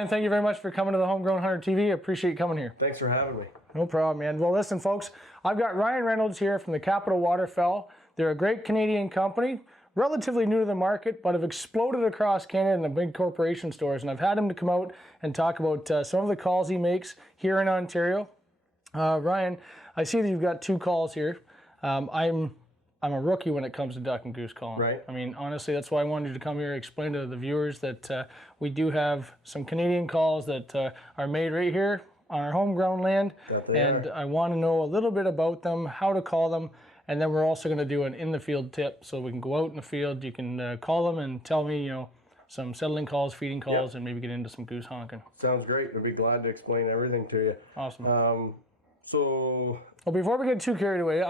Ryan, thank you very much for coming to the Homegrown Hunter TV. I appreciate you coming here. Thanks for having me. No problem, man. Well, listen, folks, I've got Ryan Reynolds here from the Capital Waterfowl. They're a great Canadian company, relatively new to the market, but have exploded across Canada in the big corporation stores. And I've had him to come out and talk about some of the calls he makes here in Ontario. Ryan, I see that you've got 2 calls here. I'm a rookie when it comes to duck and goose calling. Right. I mean, honestly, that's why I wanted you to come here and explain to the viewers that we do have some Canadian calls that are made right here on our homegrown land. And I want to know a little bit about them, how to call them, and then we're also going to do an in-the-field tip. So we can go out in the field, you can call them and tell me, some settling calls, feeding calls, and maybe get into some goose honking. Sounds great. I'd be glad to explain everything to you. Awesome. Well, before we get too carried away,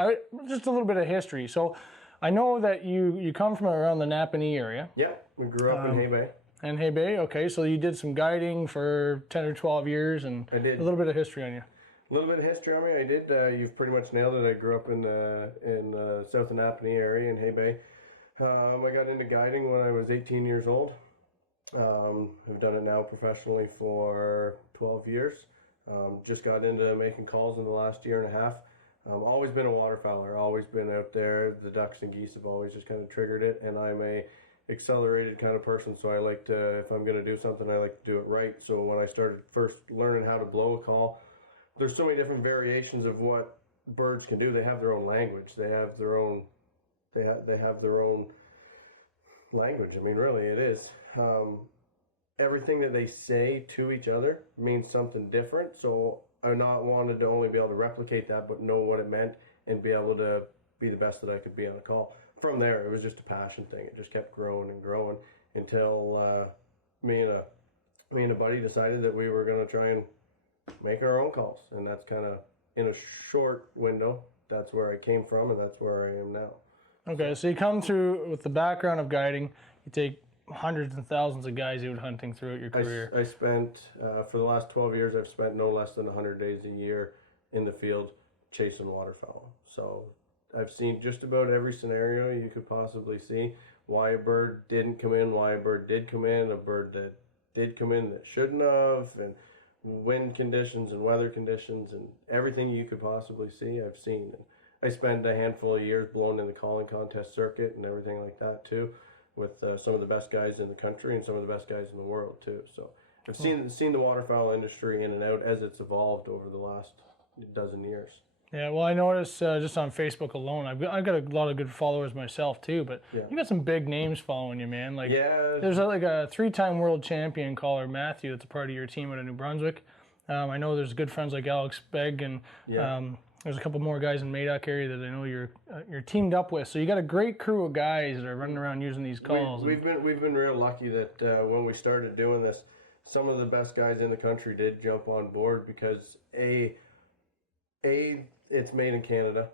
just a little bit of history. So I know that you come from around the Napanee area. Yeah, we grew up in Hay Bay. And Hay Bay, okay. So you did some guiding for 10 or 12 years, and I did. A little bit of history on you. A little bit of history on me. I did. You've pretty much nailed it. I grew up in south of Napanee area in Hay Bay. I got into guiding when I was 18 years old. I've done it now professionally for 12 years. Just got into making calls in the last year and a half. Always been a waterfowler, always been out there. The ducks and geese have always just kind of triggered it, and I'm a accelerated kind of person, so I like to, if I'm going to do something, I like to do it right. So when I started first learning how to blow a call, there's so many different variations of what birds can do. They have their own language. They have their own language. I mean, really, it is. Everything that they say to each other means something different. So I not wanted to only be able to replicate that, but know what it meant and be able to be the best that I could be on a call. From there, it was just a passion thing. It just kept growing and growing until me and a buddy decided that we were going to try and make our own calls. And that's kind of, in a short window, that's where I came from, and that's where I am now. Okay, so you come through with the background of guiding. You take hundreds and thousands of guys out hunting throughout your career. I spent, for the last 12 years, I've spent no less than 100 days a year in the field chasing waterfowl. So I've seen just about every scenario you could possibly see. Why a bird didn't come in, why a bird did come in, a bird that did come in that shouldn't have, and wind conditions and weather conditions and everything you could possibly see, I've seen. And I spent a handful of years blowing in the calling contest circuit and everything like that too, with some of the best guys in the country and some of the best guys in the world too. So I've seen the waterfowl industry in and out as it's evolved over the last dozen years. Yeah, well, I noticed just on Facebook alone, I've got a lot of good followers myself too, but you got some big names following you, man. Like, there's like a 3-time world champion caller, Matthew, that's a part of your team out of New Brunswick. I know there's good friends like Alex Begg, and there's a couple more guys in Madoc area that I know you're teamed up with. So you got a great crew of guys that are running around using these calls. We've been real lucky that when we started doing this, some of the best guys in the country did jump on board because it's made in Canada,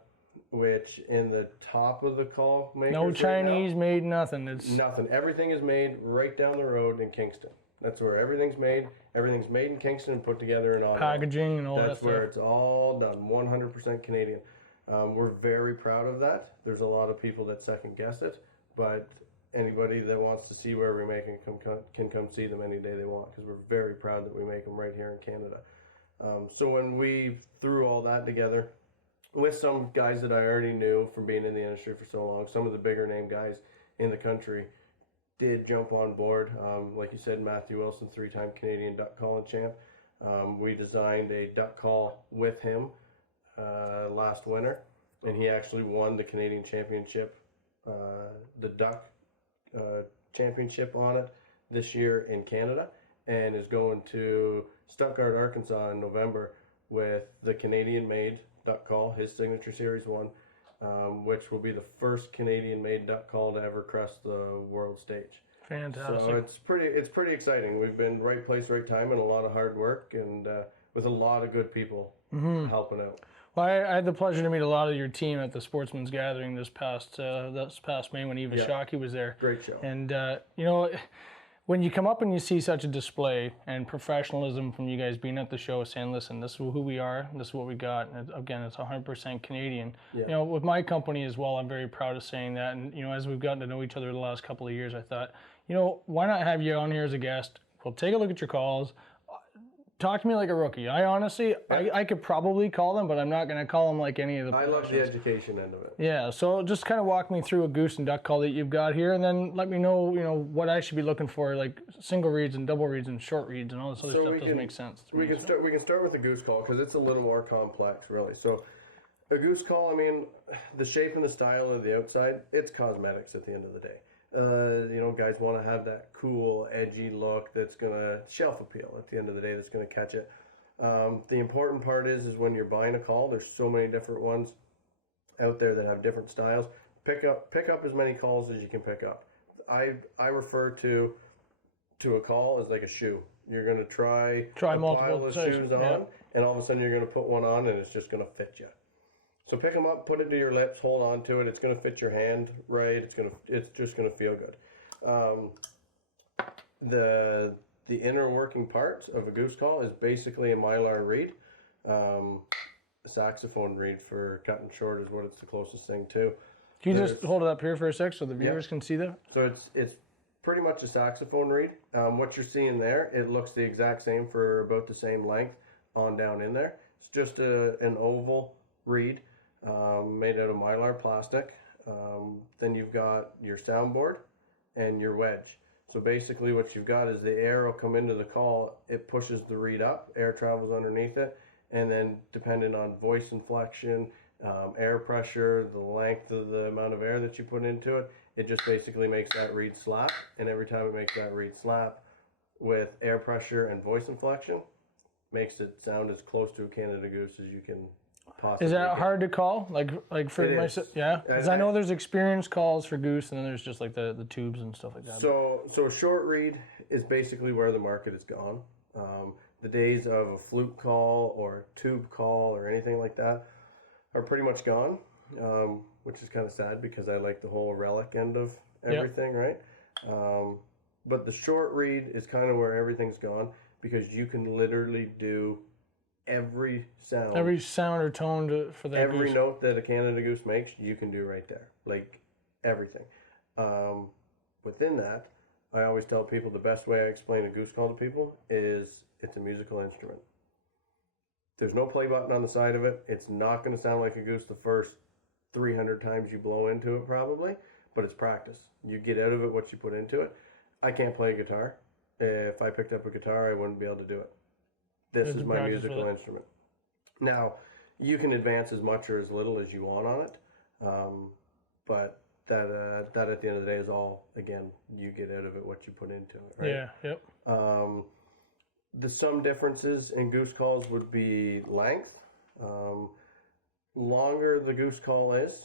which in the top of the call makers no Chinese made nothing. It's nothing. Everything is made right down the road in Kingston. That's where everything's made. Everything's made in Kingston and put together in Ottawa. Packaging and all that stuff. That's where it's all done, 100% Canadian. We're very proud of that. There's a lot of people that second guess it, but anybody that wants to see where we make them can come see them any day they want, because we're very proud that we make them right here in Canada. So when we threw all that together, with some guys that I already knew from being in the industry for so long, some of the bigger name guys in the country did jump on board. Like you said, Matthew Wilson, 3-time Canadian duck calling champ. We designed a duck call with him last winter, and he actually won the Canadian championship, the duck championship on it this year in Canada, and is going to Stuttgart, Arkansas in November with the Canadian-made duck call, his signature series one, which will be the first Canadian-made duck call to ever crest the world stage. Fantastic. So it's pretty exciting. We've been right place, right time, and a lot of hard work, and with a lot of good people helping out. Well, I had the pleasure to meet a lot of your team at the Sportsman's Gathering this past May when Eva Shockey was there. Great show. And when you come up and you see such a display and professionalism from you guys being at the show, saying, listen, this is who we are, this is what we got, and again, it's 100% Canadian. Yeah. With my company as well, I'm very proud of saying that. And, as we've gotten to know each other the last couple of years, I thought, why not have you on here as a guest, we'll take a look at your calls. Talk to me like a rookie. I honestly, I could probably call them, but I'm not going to call them like any of the I love the education end of it. Yeah, so just kind of walk me through a goose and duck call that you've got here, and then let me know, what I should be looking for, like single reads and double reads and short reads and all this other stuff doesn't make sense. We can start with the goose call because it's a little more complex, really. So a goose call, I mean, the shape and the style of the outside, it's cosmetics at the end of the day. Guys want to have that cool, edgy look that's going to shelf appeal at the end of the day, that's going to catch it. The important part is when you're buying a call, there's so many different ones out there that have different styles. Pick up as many calls as you can pick up. I refer to a call as like a shoe. You're going to try a pile of shoes on, and all of a sudden you're going to put one on, and it's just going to fit you. So pick them up, put it to your lips, hold on to it. It's going to fit your hand right. It's just going to feel good. The inner working parts of a goose call is basically a mylar reed. A saxophone reed for cutting short is what it's the closest thing to. Can you just hold it up here for a sec so the viewers can see that? So it's pretty much a saxophone reed. What you're seeing there, it looks the exact same for about the same length on down in there. It's just an oval reed. Made out of mylar plastic. Then you've got your soundboard and your wedge. So basically what you've got is the air will come into the call, it pushes the reed up, air travels underneath it, and then depending on voice inflection, air pressure, the length of the amount of air that you put into it, it just basically makes that reed slap. And every time it makes that reed slap with air pressure and voice inflection, makes it sound as close to a Canada Goose as you can possibly. Is that hard to call? Like for myself? Yeah, because I know there's experienced calls for goose, and then there's just like the tubes and stuff like that. So a short reed is basically where the market is gone. The days of a flute call or tube call or anything like that are pretty much gone, which is kind of sad because I like the whole relic end of everything, right? But the short reed is kind of where everything's gone because you can literally do every sound or tone for that every goose. Note that a Canada Goose makes, you can do right there, like everything. Within that, I always tell people the best way I explain a goose call to people is it's a musical instrument. There's no play button on the side of it. It's not going to sound like a goose the first 300 times you blow into it probably, but it's practice. You get out of it what you put into it. I can't play a guitar. If I picked up a guitar, I wouldn't be able to do it. This is my musical instrument. Now, you can advance as much or as little as you want on it, but that at the end of the day is all, again, you get out of it what you put into it, right? Yeah, yep. Some differences in goose calls would be length. Longer the goose call is,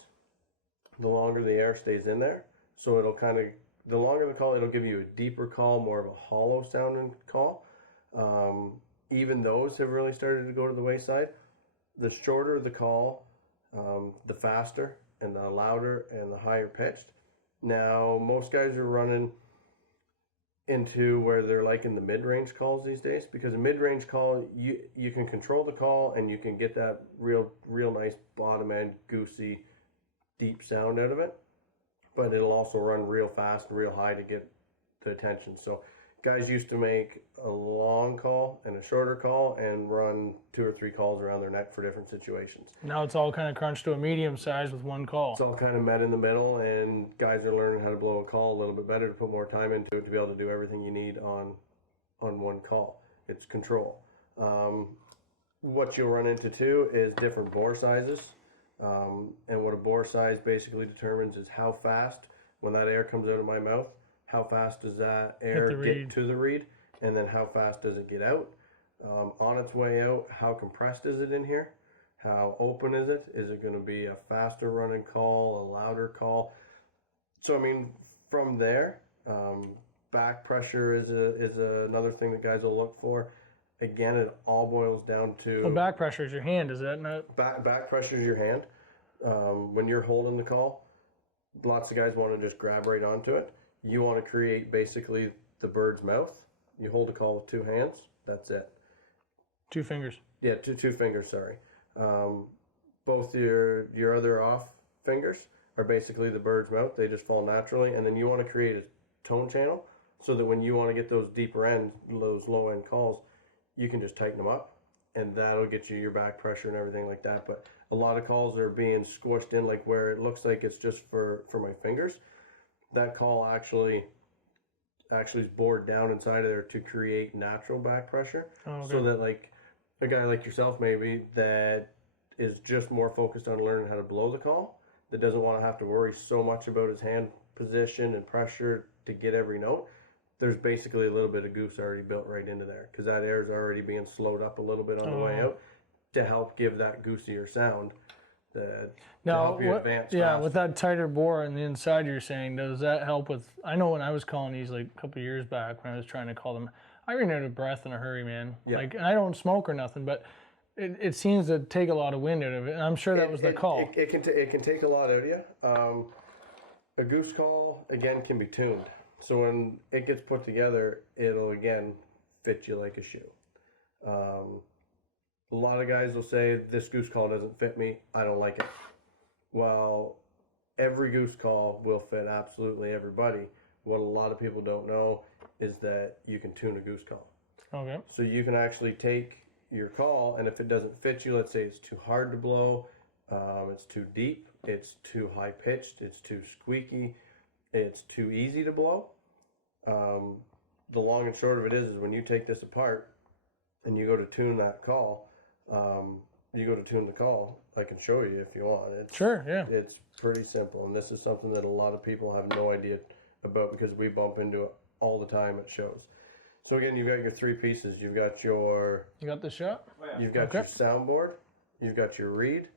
the longer the air stays in there. So the longer the call, it'll give you a deeper call, more of a hollow sounding call. Even those have really started to go to the wayside. The shorter the call, the faster and the louder and the higher pitched. Now, most guys are running into where they're like in the mid-range calls these days, because a mid-range call, you can control the call and you can get that real nice bottom end, goosey, deep sound out of it. But it'll also run real fast and real high to get the attention. So guys used to make a long call and a shorter call and run 2 or 3 calls around their neck for different situations. Now it's all kind of crunched to a medium size with one call. It's all kind of met in the middle, and guys are learning how to blow a call a little bit better, to put more time into it, to be able to do everything you need on one call. It's control. What you'll run into too is different bore sizes. And what a bore size basically determines is how fast, when that air comes out of my mouth, how fast does that air get to the reed, and then how fast does it get out? On its way out, how compressed is it in here? How open is it? Is it going to be a faster running call, a louder call? So, I mean, from there, back pressure is another thing that guys will look for. Again, it all boils down to... Well, back pressure is your hand, is that not? Back pressure is your hand. When you're holding the call, lots of guys want to just grab right onto it. You want to create basically the bird's mouth. You hold the call with 2 hands. That's it. 2 fingers. Yeah, two fingers, sorry. Both your other off fingers are basically the bird's mouth. They just fall naturally. And then you want to create a tone channel. so that when you want to get those deeper end, those low end calls, you can just tighten them up, and that'll get you your back pressure and everything like that. But a lot of calls are being squished in, like where it looks like it's just for my fingers. That call actually is bored down inside of there to create natural back pressure. Oh, okay. So that like a guy like yourself maybe that is just more focused on learning how to blow the call, that doesn't want to have to worry so much about his hand position and pressure to get every note, there's basically a little bit of goose already built right into there, because that air is already being slowed up a little bit on the way out to help give that goosier sound to help you advance fast. With that tighter bore on the inside, you're saying, does that help with, I know when I was calling these like a couple of years back when I was trying to call them, I ran out of breath in a hurry, man. Yeah. Like, and I don't smoke or nothing, but it seems to take a lot of wind out of it, and I'm sure that was the call. It can take a lot out of you. A goose call, again, can be tuned. So when it gets put together, it'll, again, fit you like a shoe. A lot of guys will say, this goose call doesn't fit me, I don't like it. Well, every goose call will fit absolutely everybody. What a lot of people don't know is that you can tune a goose call. Okay. So you can actually take your call, and if it doesn't fit you, let's say it's too hard to blow, it's too deep, it's too high pitched, it's too squeaky, it's too easy to blow. The long and short of it is when you take this apart and you go to tune that call, you go to tune the call. I can show you if you want. Sure, yeah. It's pretty simple, and this is something that a lot of people have no idea about because we bump into it all the time at shows. So again, you've got your three pieces. You've got your... You got the shot? You've got your soundboard, you've got your reed,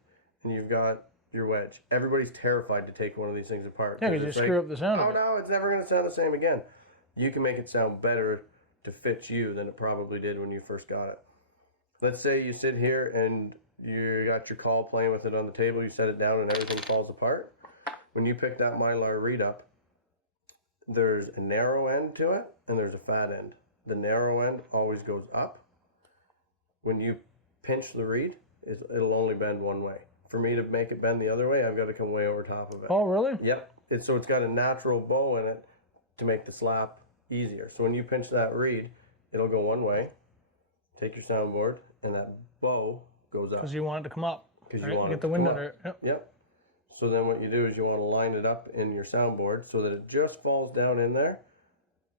and you've got your wedge. Everybody's terrified to take one of these things apart. Yeah, because you screw up the sound. Oh, no, it's never going to sound the same again. You can make it sound better to fit you than it probably did when you first got it. Let's say you sit here and you got your call playing with it on the table, you set it down and everything falls apart. When you pick that Mylar reed up, there's a narrow end to it and there's a fat end. The narrow end always goes up. When you pinch the reed, it'll only bend one way. For me to make it bend the other way, I've got to come way over top of it. Oh, really? Yep. So it's got a natural bow in it to make the slap easier. So when you pinch that reed, it'll go one way. Take your soundboard, and that bow goes up. Because you want it to come up. Because you want to get the wind under it. Yep. So then what you do is you want to line it up in your soundboard so that it just falls down in there.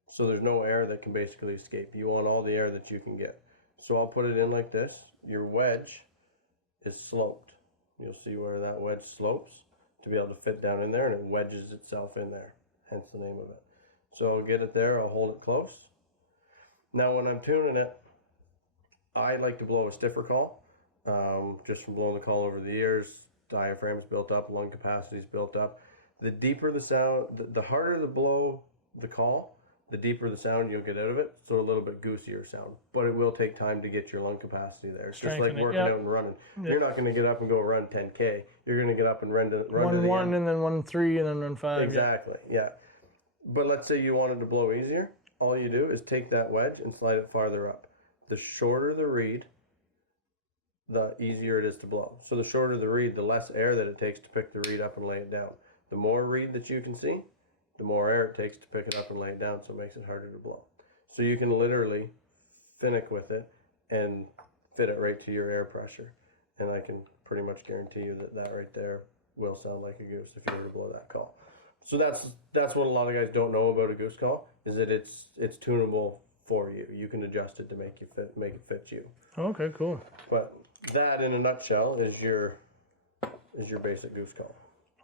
So there's no air that can basically escape. You want all the air that you can get. So I'll put it in like this. Your wedge is sloped. You'll see where that wedge slopes to be able to fit down in there, and it wedges itself in there. Hence the name of it. So I'll get it there. I'll hold it close. Now when I'm tuning it, I like to blow a stiffer call. Just from blowing the call over the ears, diaphragm's built up, lung capacity's built up. The deeper the sound, the harder to blow the call, the deeper the sound you'll get out of it, so a little bit goosier sound. But it will take time to get your lung capacity there. It's just like working out and running. Yep. You're not going to get up and go run 10K. You're going to get up and run to the 1 and then 1-3 and then run 5. Exactly, yeah. But let's say you wanted to blow easier. All you do is take that wedge and slide it farther up. The shorter the reed, the easier it is to blow. So the shorter the reed, the less air that it takes to pick the reed up and lay it down. The more reed that you can see, the more air it takes to pick it up and lay it down, so it makes it harder to blow. So you can literally finick with it and fit it right to your air pressure. And I can pretty much guarantee you that right there will sound like a goose if you were to blow that call. So that's what a lot of guys don't know about a goose call, is that it's tunable for you. You can adjust it to make it fit you. Okay, cool. But that in a nutshell is your basic goose call.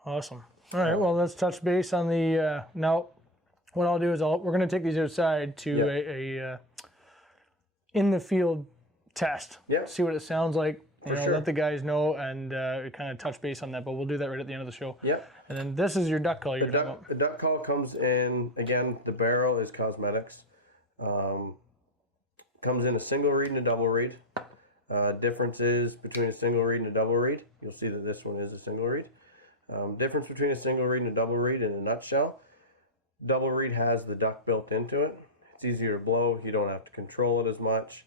Awesome. All right, well, let's touch base on the, now what I'll do is we're going to take these outside to a in the field test. Yeah. See what it sounds like. Sure. Let the guys know and kind of touch base on that, but we'll do that right at the end of the show. Yep. And then this is your duck call you're talking about. The duck call comes in, again, the barrel is cosmetics. Comes in a single reed and a double reed. Differences between a single reed and a double reed. You'll see that this one is a single reed. Difference between a single reed and a double reed in a nutshell. Double reed has the duck built into it. It's easier to blow. You don't have to control it as much.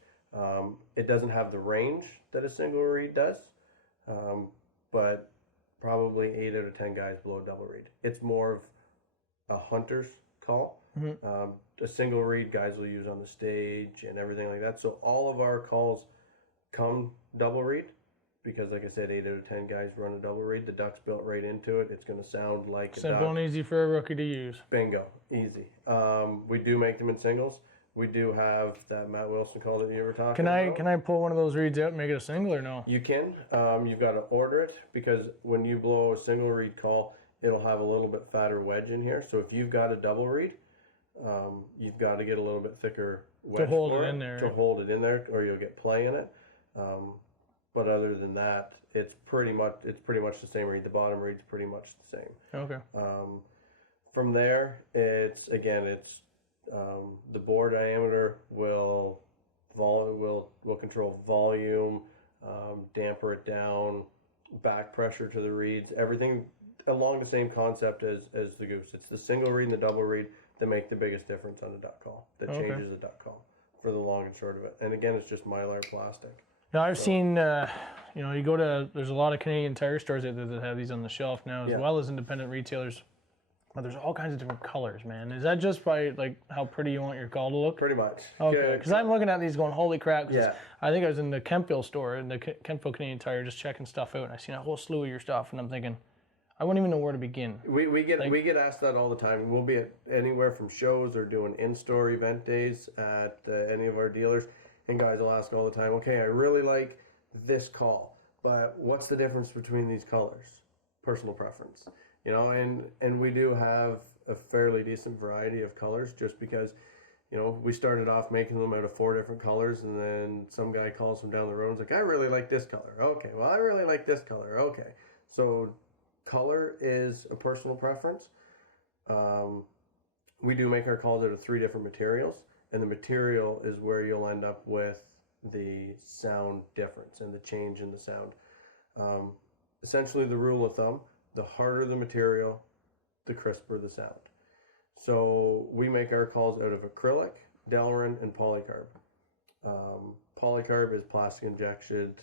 It doesn't have the range that a single reed does, but probably 8 out of 10 guys blow a double reed. It's more of a hunter's call. Mm-hmm. a single reed guys will use on the stage and everything like that. So all of our calls come double reed because, like I said, 8 out of 10 guys run a double reed. The duck's built right into it. It's going to sound like a duck. Simple and easy for a rookie to use. Bingo, easy. We do make them in singles. We do have that Matt Wilson call that you were talking about. Can I pull one of those reeds out and make it a single or no? You can. You've got to order it because when you blow a single reed call, it'll have a little bit fatter wedge in here. So if you've got a double reed, you've got to get a little bit thicker wedge to hold it in there. To hold it in there, or you'll get play in it. But other than that, it's pretty much the same reed. The bottom reed's pretty much the same. Okay. From there, it's the bore diameter will control volume, damper it down, back pressure to the reeds, everything along the same concept as the Goose. It's the single reed and the double reed that make the biggest difference on a duck call. That changes a duck call for the long and short of it. And again, it's just Mylar plastic. Now I've seen, you go to, there's a lot of Canadian Tire stores out there that have these on the shelf now, as well as independent retailers. But there's all kinds of different colors, man. Is that just by like how pretty you want your call to look? Pretty much. Okay, because I'm looking at these going, holy crap. I think I was in the Kempville store, in the Kempville Canadian Tire, just checking stuff out, and I seen a whole slew of your stuff, and I'm thinking, I wouldn't even know where to begin. We get asked that all the time. We'll be at anywhere from shows or doing in-store event days at any of our dealers, and guys will ask all the time, okay, I really like this call, but what's the difference between these colors? Personal preference. And we do have a fairly decent variety of colors just because, we started off making them out of 4 different colors, and then some guy calls from down the road and is like, I really like this color. Okay, well, I really like this color. Okay. So color is a personal preference. We do make our calls out of 3 different materials, and the material is where you'll end up with the sound difference and the change in the sound. Essentially, the rule of thumb, the harder the material, the crisper the sound. So we make our calls out of acrylic, Delrin, and polycarb. Polycarb is plastic injected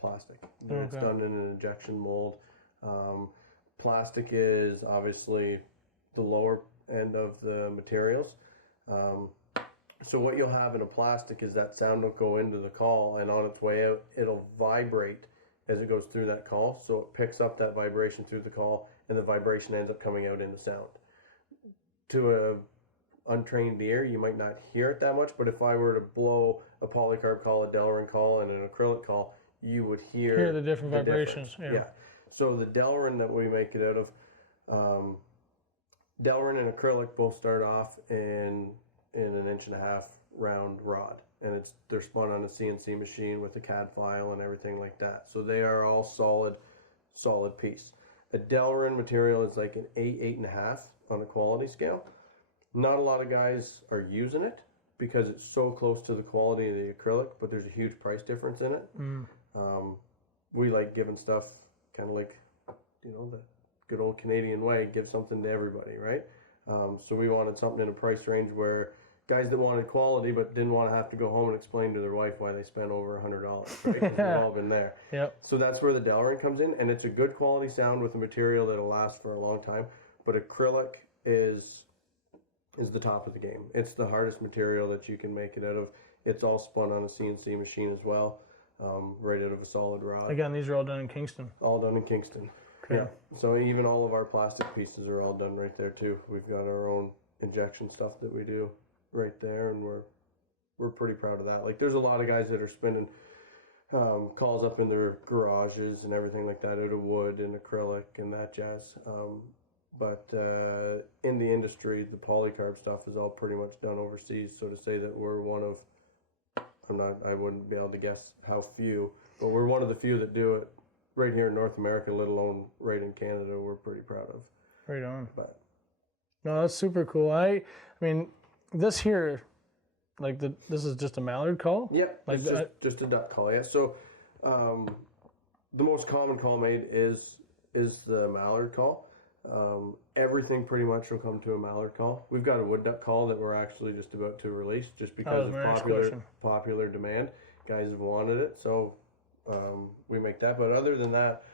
plastic. It's done in an injection mold. Plastic is obviously the lower end of the materials. So what you'll have in a plastic is that sound will go into the call, and on its way out, it'll vibrate as it goes through that call. So it picks up that vibration through the call, and the vibration ends up coming out in the sound. To a untrained ear, you might not hear it that much, but if I were to blow a polycarb call, a Delrin call, and an acrylic call, you would hear the different vibrations. Yeah. So the Delrin that we make it out of, Delrin and acrylic both start off in an 1.5 inch round rod, and they're spun on a CNC machine with a CAD file and everything like that. So they are all solid piece. A Delrin material is like an 8.5 on a quality scale. Not a lot of guys are using it because it's so close to the quality of the acrylic, but there's a huge price difference in it. We like giving stuff kind of like, the good old Canadian way, give something to everybody, right? So we wanted something in a price range where guys that wanted quality but didn't want to have to go home and explain to their wife why they spent over $100, right? 'Cause we've all been there. Yep. So that's where the Delrin comes in, and it's a good quality sound with a material that'll last for a long time. But acrylic is the top of the game. It's the hardest material that you can make it out of. It's all spun on a CNC machine as well, right out of a solid rod. Again, these are all done in Kingston. All done in Kingston. Okay. Yeah. So even all of our plastic pieces are all done right there too. We've got our own injection stuff that we do right there, and we're pretty proud of that. Like, there's a lot of guys that are spinning calls up in their garages and everything like that out of wood and acrylic and that jazz. But in the industry, the polycarb stuff is all pretty much done overseas. So to say that we're one of, I wouldn't be able to guess how few, but we're one of the few that do it right here in North America, let alone right in Canada. We're pretty proud of. Right on. But no, that's super cool. I mean, this here, like this is just a mallard call? Yep, like it's just a duck call, yeah. So the most common call made is the mallard call. Everything pretty much will come to a mallard call. We've got a wood duck call that we're actually just about to release just because of popular demand. Guys have wanted it, so we make that. But other than that,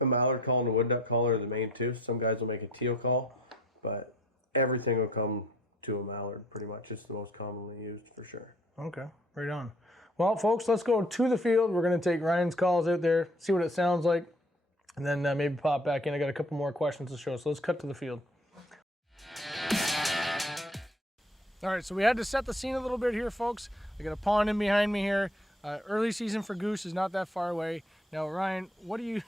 a mallard call and a wood duck call are the main two. Some guys will make a teal call, but everything will come to a mallard pretty much. It's the most commonly used for sure. Okay, right on. Well, folks, let's go to the field. We're going to take Ryan's calls out there, see what it sounds like, and then maybe pop back in. I got a couple more questions to show, so let's cut to the field. All right, so we had to set the scene a little bit here, folks. I got a pond in behind me here. Early season for goose is not that far away. Now, Ryan, what do you,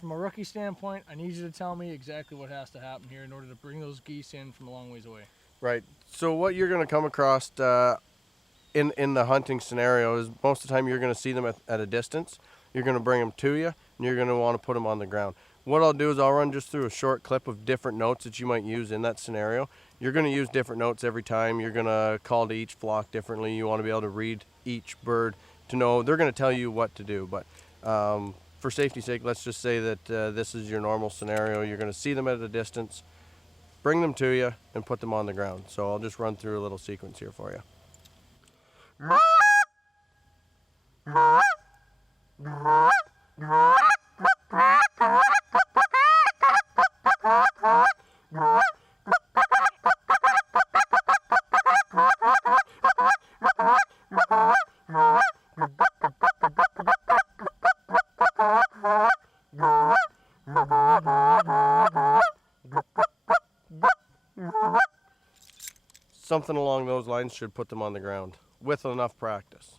from a rookie standpoint, I need you to tell me exactly what has to happen here in order to bring those geese in from a long ways away. Right. So what you're going to come across in the hunting scenario is most of the time you're going to see them at a distance. You're going to bring them to you, and you're going to want to put them on the ground. What I'll do is I'll run just through a short clip of different notes that you might use in that scenario. You're going to use different notes every time. You're going to call to each flock differently. You want to be able to read each bird to know. They're going to tell you what to do. But for safety's sake, let's just say that this is your normal scenario. You're going to see them at a distance, bring them to you, and put them on the ground. So I'll just run through a little sequence here for you. Something along those lines should put them on the ground with enough practice.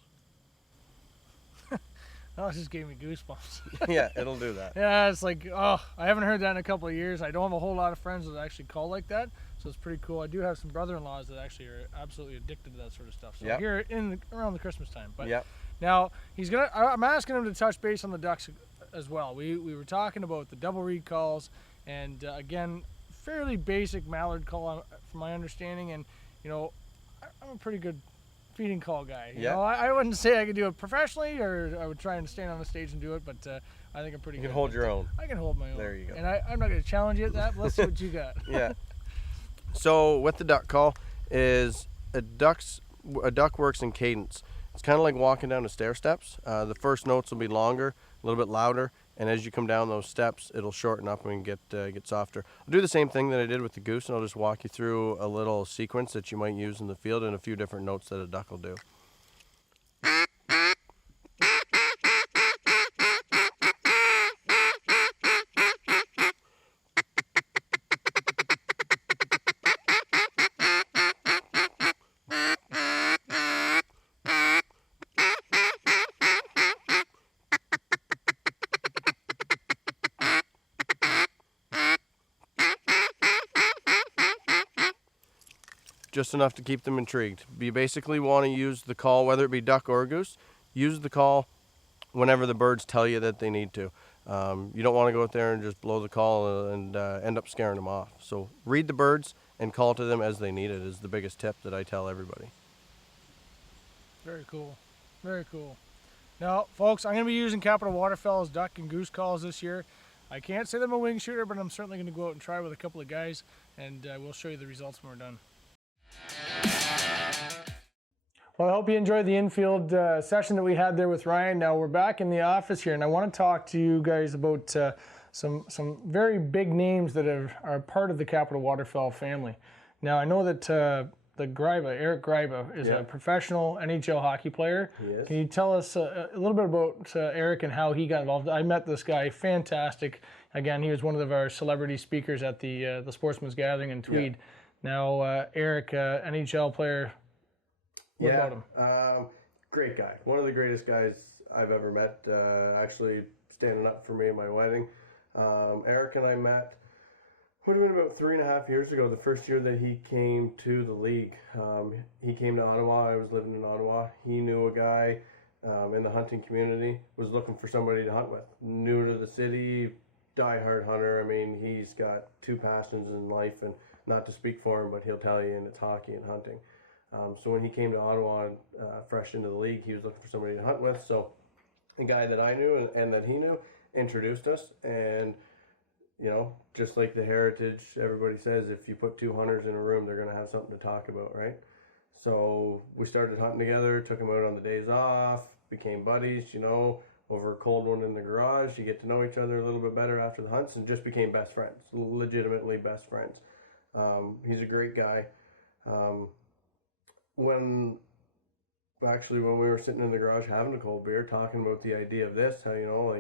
Oh, it just gave me goosebumps. Yeah, it'll do that. Yeah, it's like, oh, I haven't heard that in a couple of years. I don't have a whole lot of friends that actually call like that, so it's pretty cool. I do have some brother-in-laws that actually are absolutely addicted to that sort of stuff. So here around the Christmas time. But now I'm asking him to touch base on the ducks as well. We were talking about the double reed calls, and again, fairly basic mallard call from my understanding. And you know, I'm a pretty good feeding call guy. You know, I wouldn't say I could do it professionally, or I would try and stand on the stage and do it, but I think I'm pretty good. You can hold your own. I can hold my own. There you go. And I'm not going to challenge you at that, but let's see what you got. Yeah. So with the duck call is a duck works in cadence. It's kind of like walking down the stair steps. The first notes will be longer, a little bit louder, and as you come down those steps, it'll shorten up and get softer. I'll do the same thing that I did with the goose, and I'll just walk you through a little sequence that you might use in the field and a few different notes that a duck will do. Just enough to keep them intrigued. You basically want to use the call, whether it be duck or goose, use the call whenever the birds tell you that they need to. You don't want to go out there and just blow the call and end up scaring them off. So read the birds and call to them as they need it is the biggest tip that I tell everybody. Very cool. Very cool. Now, folks, I'm going to be using Capital Waterfowl's Duck and Goose Calls this year. I can't say that I'm a wing shooter, but I'm certainly going to go out and try with a couple of guys, and we'll show you the results when we're done. Well, I hope you enjoyed the infield session that we had there with Ryan. Now we're back in the office here, and I want to talk to you guys about some very big names that are part of the Capital Waterfowl family. Now I know that Eric Greiba is a professional NHL hockey player. Yes. Can you tell us a little bit about Eric and how he got involved? I met this guy, fantastic. Again, he was one of our celebrity speakers at the Sportsman's Gathering in Tweed. Yeah. Now, Eric, NHL player, what about him? Great guy. One of the greatest guys I've ever met, actually standing up for me at my wedding. Eric and I met, would have been about 3.5 years ago, the first year that he came to the league. He came to Ottawa. I was living in Ottawa. He knew a guy in the hunting community, was looking for somebody to hunt with. New to the city, diehard hunter. I mean, he's got two passions in life, and not to speak for him, but he'll tell you, and it's hockey and hunting. So when he came to Ottawa, fresh into the league, he was looking for somebody to hunt with. So a guy that I knew and that he knew introduced us. And, you know, just like the heritage, everybody says, if you put two hunters in a room, they're going to have something to talk about, right? So we started hunting together, took him out on the days off, became buddies, you know, over a cold one in the garage. You get to know each other a little bit better after the hunts, and just became best friends, legitimately best friends. He's a great guy. When we were sitting in the garage having a cold beer, talking about the idea of this, how,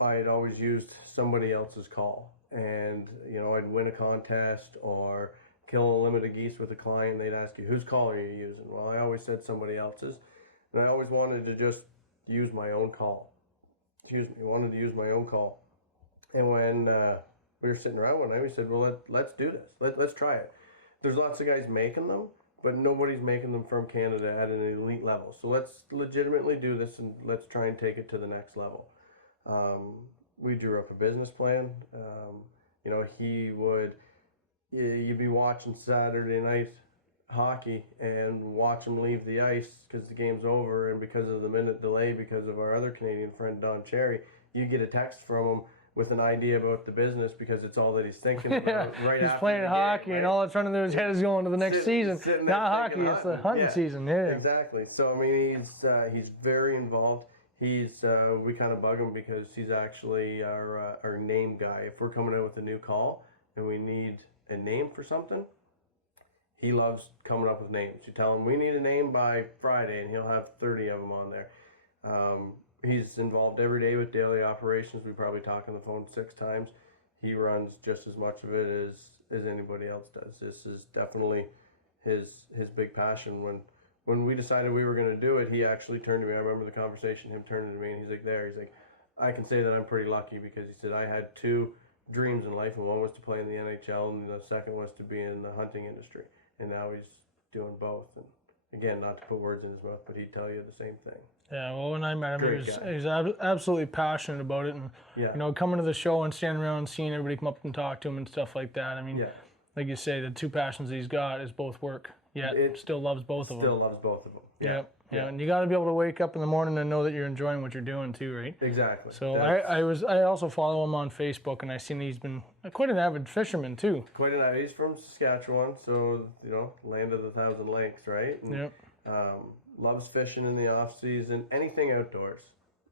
I had always used somebody else's call, and I'd win a contest or kill a limited geese with a client, and they'd ask you, whose call are you using? Well, I always said somebody else's, and I always wanted to just use my own call. Wanted to use my own call. And when we were sitting around one night, we said, well, let's do this. Let's try it. There's lots of guys making them, but nobody's making them from Canada at an elite level. So let's legitimately do this, and let's try and take it to the next level. We drew up a business plan. You'd be watching Saturday night hockey and watch him leave the ice because the game's over, and because of the minute delay, because of our other Canadian friend Don Cherry, you get a text from him with an idea about the business because it's all that he's thinking about. Right, he's playing hockey, game, right? And all that's running through his head is going to the next season. Not hockey, it's the hunting season. Yeah, exactly. So he's very involved. We kind of bug him because he's actually our name guy. If we're coming out with a new call and we need a name for something, he loves coming up with names. You tell him we need a name by Friday, and he'll have 30 of them on there. He's involved every day with daily operations. We probably talk on the phone 6 times. He runs just as much of it as anybody else does. This is definitely his big passion. When we decided we were going to do it, he actually turned to me. I remember the conversation, him turning to me, and he's like, I can say that I'm pretty lucky, because he said I had 2 dreams in life, and one was to play in the NHL, and the second was to be in the hunting industry. And now he's doing both. And again, not to put words in his mouth, but he'd tell you the same thing. Yeah, well, when I met him, he was absolutely passionate about it. And, coming to the show and standing around and seeing everybody come up and talk to him and stuff like that. I mean, like you say, the 2 passions he's got is both work. Yeah, still loves both of them. Still loves both of them. Yeah, and you got to be able to wake up in the morning and know that you're enjoying what you're doing too, right? Exactly. So I also follow him on Facebook, and I've seen he's been quite an avid fisherman too. He's from Saskatchewan, so land of the 1,000 lakes, right? And, loves fishing in the off season, anything outdoors,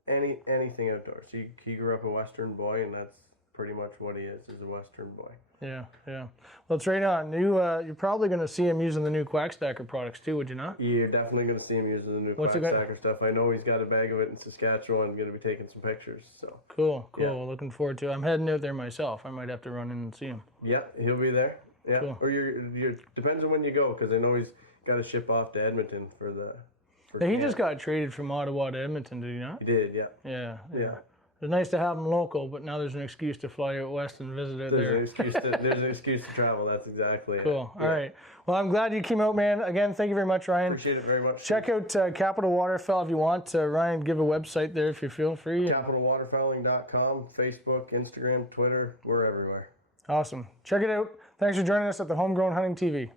anything outdoors. He grew up a Western boy, and that's pretty much what he is a Western boy. Yeah. Well, it's right on. You're probably going to see him using the new Quackstacker products too, would you not? You're definitely going to see him using the new Quackstacker stuff. I know he's got a bag of it in Saskatchewan. I'm going to be taking some pictures. So cool. Yeah. Looking forward to it. I'm heading out there myself. I might have to run in and see him. Yeah, he'll be there. Yeah, cool. Or you're depends on when you go, because I know he's got to ship off to Edmonton for the. He just got traded from Ottawa to Edmonton, did he not? He did, yeah. Yeah. It's nice to have him local, but now there's an excuse to fly out west and visit it there. There's an excuse to travel. That's exactly it. Cool. All right. Well, I'm glad you came out, man. Again, thank you very much, Ryan. Appreciate it very much. Check out Capital Waterfowl if you want. Ryan, give a website there if you feel free. CapitalWaterfowling.com, Facebook, Instagram, Twitter. We're everywhere. Awesome. Check it out. Thanks for joining us at the Homegrown Hunting TV.